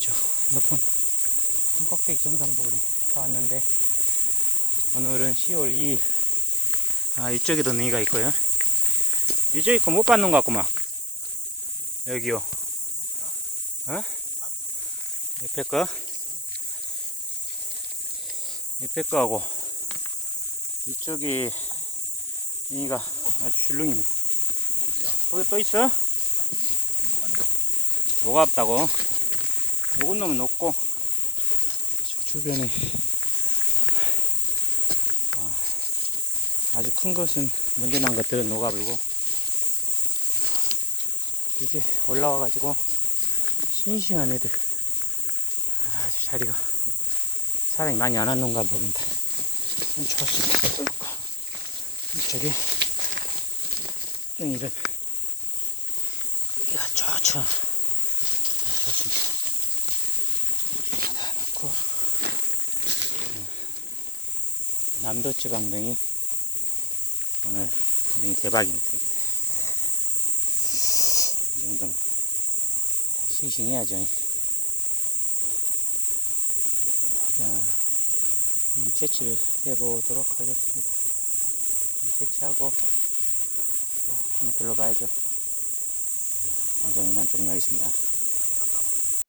저 높은 산 꼭대기 정상부근에 다 왔는데 오늘은 10월 2일 아 이쪽에도 능이가 있고요. 이쪽에 거못 받는 것 같구만. 여기요. 어? 옆에 거? 옆에 거하고 이쪽이 능이가 아주 줄릉입니다. 거기 또 있어? 녹았다고. 녹은 놈은 녹고 주변에 아, 아주 큰 것은 문제 난 것들은 녹아불고 이제 올라와 가지고 싱싱한 애들 아주 자리가 사람이 많이 안 왔는가 봅니다. 저기 좀 이런 여기가 좋죠. 아, 좋습니다 다 놓고 음, 남도지방 등이 오늘 등이 대박입니다 이게 다. 이 정도는 싱싱해야죠. 자 채취를 해보도록 하겠습니다. 채취하고 또 한번 둘러봐야죠. 음, 방송 이만 종료하겠습니다